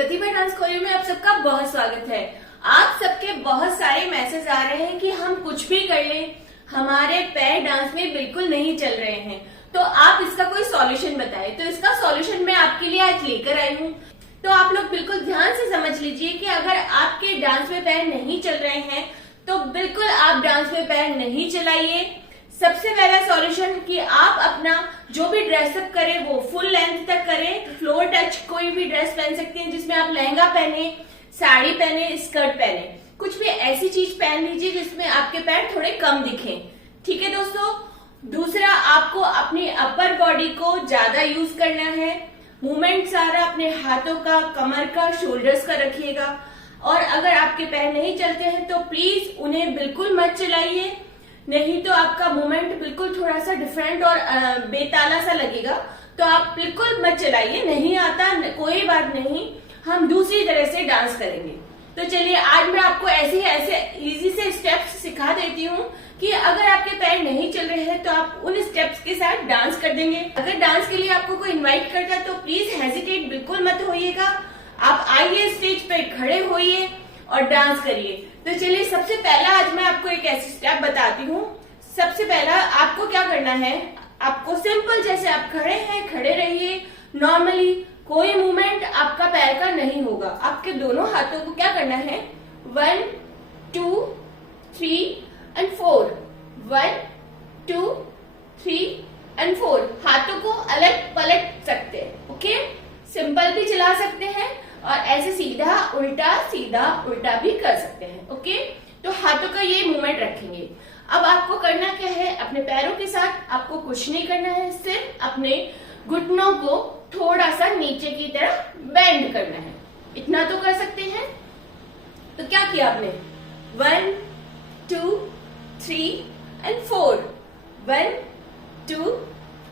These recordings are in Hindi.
प्रतिभा डांस कोरियो में आप सबका बहुत स्वागत है। आप सबके बहुत सारे मैसेज आ रहे हैं कि हम कुछ भी कर लें, हमारे पैर डांस में बिल्कुल नहीं चल रहे हैं, तो आप इसका कोई सॉल्यूशन बताएं। तो इसका सॉल्यूशन मैं आपके लिए आज लेकर आई हूँ। तो आप लोग बिल्कुल ध्यान से समझ लीजिए कि अगर आपके डांस में पैर नहीं चल रहे हैं तो बिल्कुल आप डांस में पैर नहीं चलाइए। सबसे पहला सॉल्यूशन कि आप अपना जो भी ड्रेसअप करें वो फुल लेंथ तक करें। फ्लोर टच कोई भी ड्रेस पहन सकते हैं, जिसमें आप लहंगा पहने, साड़ी पहने, स्कर्ट पहने, कुछ भी ऐसी चीज पहन लीजिए जिसमें आपके पैर थोड़े कम दिखें। ठीक है दोस्तों। दूसरा, आपको अपनी अपर बॉडी को ज्यादा यूज करना है। मूवमेंट सारा अपने हाथों का, कमर का, शोल्डर्स का रखिएगा। और अगर आपके पैर नहीं चलते हैं तो प्लीज उन्हें बिल्कुल मत चलाइए, नहीं तो आपका मूवमेंट बिल्कुल थोड़ा सा डिफरेंट और बेताला सा लगेगा। तो आप बिल्कुल मत चलाइए। नहीं आता कोई बात नहीं, हम दूसरी तरह से डांस करेंगे। तो चलिए आज मैं आपको ऐसे इजी से स्टेप्स सिखा देती हूँ कि अगर आपके पैर नहीं चल रहे हैं तो आप उन स्टेप्स के साथ डांस कर देंगे। अगर डांस के लिए आपको कोई इनवाइट करता है तो प्लीज हेजिटेट बिल्कुल मत होइएगा। आप आइए, स्टेज पे खड़े होइए और डांस करिए। तो चलिए सबसे पहला आज मैं आपको एक ऐसी स्टेप बताती हूँ। सबसे पहला आपको क्या करना है, आपको सिंपल जैसे आप खड़े हैं खड़े रहिए नॉर्मली, कोई मूवमेंट आपका पैर का नहीं होगा। आपके दोनों हाथों को क्या करना है, 1 2 3 and 4, 1 2 3 and 4। हाथों को अलग पलट सकते हैं, ओके। सिंपल भी चला सकते हैं और ऐसे सीधा उल्टा भी कर सकते हैं, ओके। तो हाथों का ये मूवमेंट रखेंगे। अब आपको करना क्या है, अपने पैरों के साथ आपको कुछ नहीं करना है, सिर्फ अपने घुटनों को थोड़ा सा नीचे की तरफ बेंड करना है। इतना तो कर सकते हैं। तो क्या किया आपने, 1 2 3 and 4, 1 2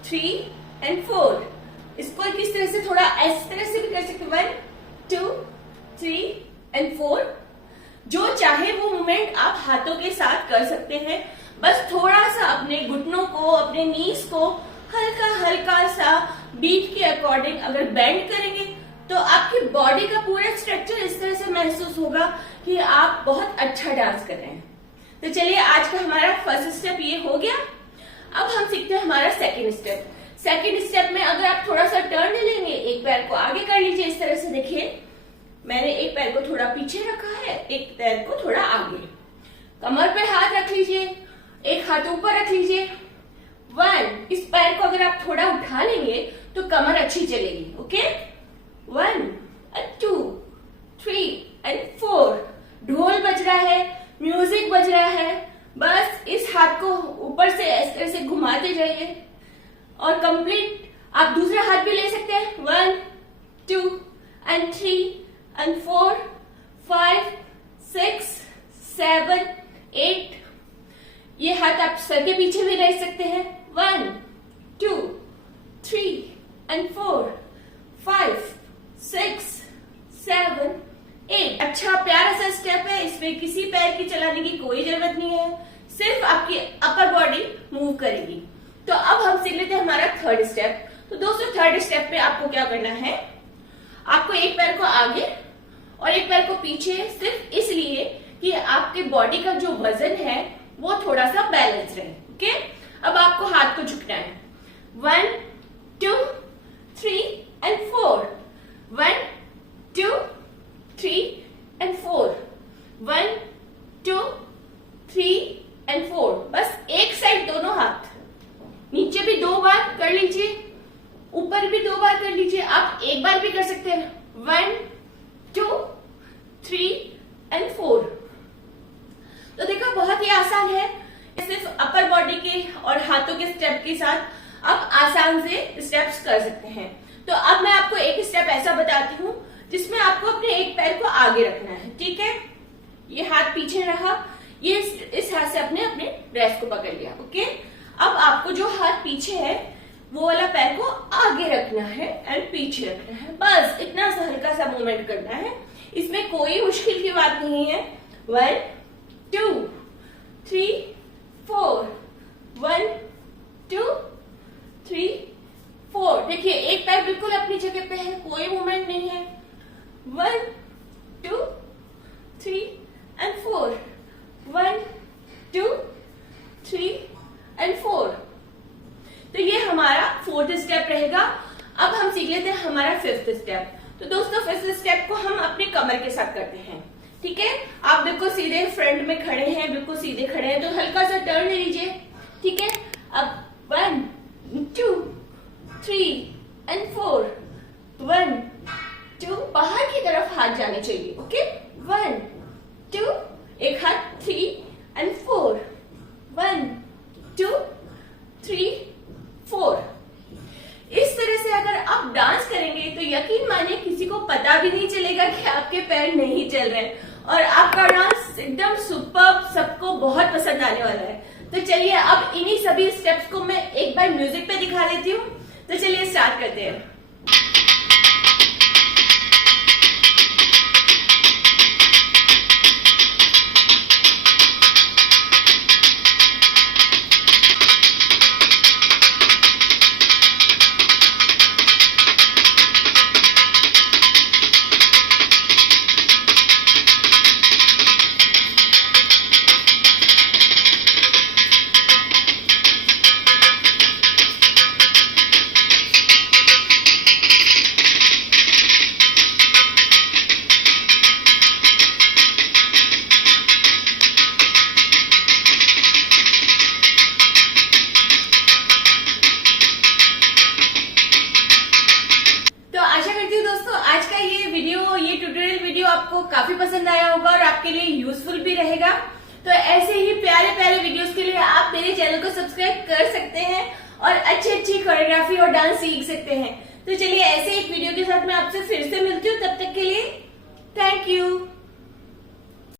3 and 4। इसको किस तरह से, थोड़ा इस तरह से भी कर सकते, 1 2 3 and 4। जो चाहे वो मूवमेंट आप हाथों के साथ कर सकते हैं। बस थोड़ा सा अपने घुटनों को, अपने नीज को हल्का सा बीट के अकॉर्डिंग अगर बेंड करेंगे तो आपकी बॉडी का पूरा स्ट्रक्चर इस तरह से महसूस होगा कि आप बहुत अच्छा डांस कर रहे हैं। तो चलिए आज का हमारा फर्स्ट स्टेप ये हो गया। अब हम सीखते हैं हमारा सेकंड स्टेप। सेकंड स्टेप में अगर आप थोड़ा सा टर्न लेंगे, एक पैर को आगे कर लीजिए इस तरह से। देखिए मैंने एक पैर को थोड़ा पीछे रखा है, एक पैर को थोड़ा आगे। कमर पे हाथ रख लीजिए, एक हाथ ऊपर रख लीजिए। 1, इस पैर को अगर आप थोड़ा उठा लेंगे तो कमर अच्छी चलेगी, ओके। 1 and 2 3 and 4। ढोल बज रहा है, म्यूजिक बज रहा है, बस इस हाथ को ऊपर से इस तरह से घुमाते जाइए और कंप्लीट। आप दूसरा हाथ भी ले सकते हैं, 1 2 and 3 and 4 5 6 7 8। ये हाथ आप सर के पीछे भी रह सकते हैं, 1 2 3 and 4 5 6 7 8। अच्छा प्यारा सा स्टेप है, इसमें किसी पैर की चलाने की कोई जरूरत नहीं है, सिर्फ आपकी अपर बॉडी मूव करेगी। तो अब हम सीख लेते हैं हमारा थर्ड स्टेप। तो दोस्तों थर्ड स्टेप पे आपको क्या करना है, आपको एक पैर को आगे और एक पैर को पीछे, सिर्फ इसलिए कि आपके बॉडी का जो वजन है वो थोड़ा सा बैलेंस रहे, ओके। अब आपको हाथ को झुकना है, 1 2 3 and 4, 1 2 3 and 4, 1 2 3 and 4। बस एक साइड दोनों हाथ, नीचे भी 2 बार कर लीजिए, ऊपर भी 2 बार कर लीजिए। आप एक बार भी कर सकते हैं, 1 2 3 and 4। तो देखो बहुत ही आसान है, सिर्फ अपर बॉडी के और हाथों के स्टेप के साथ आप आसान से स्टेप्स कर सकते हैं। तो अब मैं आपको एक स्टेप ऐसा बताती हूँ जिसमें आपको अपने एक पैर को आगे रखना है, ठीक है। ये हाथ पीछे रहा, ये इस हाथ से अपने ड्रेस को पकड़ लिया, ओके। अब आपको जो हाथ पीछे है वो वाला पैर को आगे रखना है एंड पीछे रखना है। बस इतना सा हल्का सा मूवमेंट करना है, इसमें कोई मुश्किल की बात नहीं है। 1 2 3 4, 1 2 3 4। देखिए एक पैर बिल्कुल अपनी जगह पे है, कोई मूवमेंट नहीं है। 1 2 3 and 4, 1 2 3 and 4। तो ये हमारा 4th स्टेप रहेगा। अब हम सीख लेते हैं हमारा 5th स्टेप। तो दोस्तों 5th स्टेप को हम अपने कमर के साथ करते हैं। ठीक है, आप बिल्कुल सीधे फ्रंट में खड़े हैं, बिल्कुल सीधे खड़े हैं, तो हल्का सा टर्न ले लीजिए। ठीक है, अब 1 2 3 and 4, 1 2, बाहर की तरफ हाथ जाने चाहिए। ओके, 1 2, एक हाथ 3 and 4, 1 2 3 4। इस तरह से अगर आप डांस करेंगे तो यकीन मानिए किसी को पता भी नहीं चलेगा कि आपके पैर नहीं चल रहे हैं और आपका डांस एकदम सुपर्ब, सबको बहुत पसंद आने वाला है। तो चलिए अब इन्हीं सभी स्टेप्स को मैं एक बार म्यूजिक पे दिखा देती हूँ। तो चलिए स्टार्ट करते हैं। ये ट्यूटोरियल वीडियो आपको काफी पसंद आया होगा और आपके लिए यूजफुल भी रहेगा। तो ऐसे ही प्यारे प्यारे वीडियोस के लिए आप मेरे चैनल को सब्सक्राइब कर सकते हैं और अच्छी अच्छी कोरियोग्राफी और डांस सीख सकते हैं। तो चलिए ऐसे एक वीडियो के साथ मैं आपसे फिर से मिलती हूँ। तब तक के लिए थैंक यू।